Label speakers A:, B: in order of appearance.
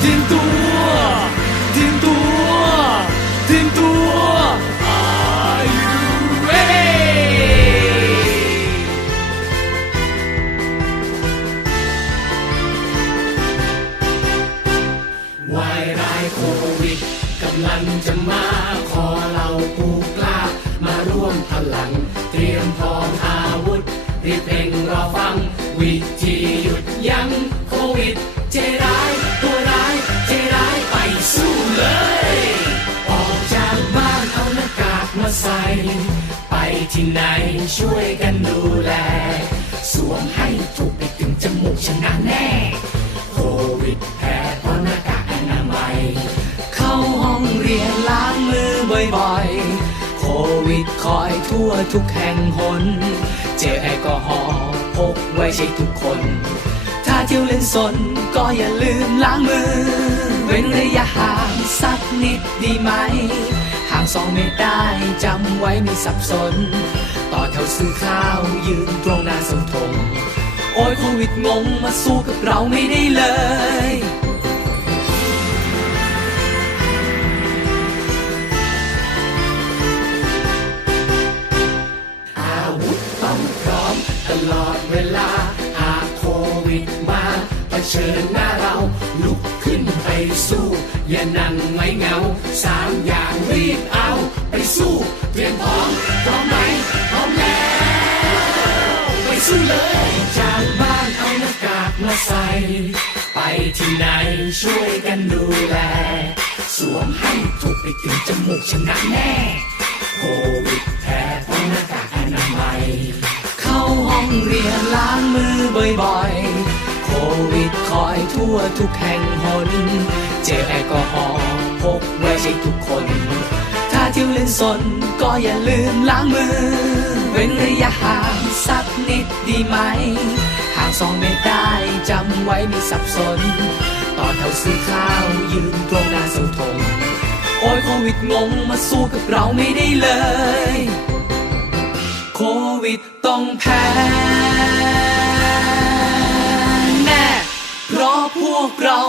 A: เตรียมตัวเตรียมตัวเตรียมตัว Are you ready วายร้ายโควิดกำลังจะมาขอเราผู้กล้ามาร่วมพลัง เตรียมพร้อมอาวุธรีบเพ่งรอฟัง วิธีหยุดยั้งโควิด เจร้ายตัวร้ายเจร้ายไปสู้เลย ออกจากบ้านเอาหน้ากากมาใส่ ไปที่ไหนช่วยกันดูแล สวมให้ถูกไปถึงจมูกชนะแน่โควิดแพ้เพราะหน้ากากอนามัย เข้าห้องเรียนล้างมือบ่อยๆ โควิดคอยทั่วทุกแห่งหน เจลแอลกอฮอล์พกไว้ใช้ทุกคน เที่ยวเล่นสน ก็อย่าลืมล้างมือ เว้นระยะห่างสักนิดดีไหม ห่างสองเมตรได้จำไว้ไมีสับสน ต่อแถวซื้อข้าวยืนตรงหน้าเสาธงโอ้ยโควิดงงมาสู้กับเราไม่ได้เลยอาวุธต้องพร้อมตลอดเวลา วิดมาเผชิญหน้าเราลุกขึ้นไปสู้ อย่านั่งไว้เงาสามอย่างรีบเอาไปสู้เตรียมพร้อมพร้อมไหมพร้อมแล้วไปสู้เลยจากบ้านเอาหน้ากากมาใส่ไปที่ไหนช่วยกันดูแล สวมให้ถูกไปถึงจมูกชนะแน่โควิดแพ้เพราะหน้ากากอนามัยเข้าห้องเรียนล้างมือบ่อยๆ อยทั่วทุกแห่งหน เจลแอลกอฮอล์พกไว้ใช้ทุกคน ถ้าเที่ยวเล่นสนก็อย่าลืมล้างมือ เว้นระยะห่างสักนิดดีไหม ห่างสองเมตรได้จำไว้ไมีสับสนต่อแถวซื้อข้าวยืนตรงหน้าเสาธงโอ้ยโควิดงงมาสู้กับเราไม่ได้เลย โควิดต้องแพ้ เพราะพวกเรา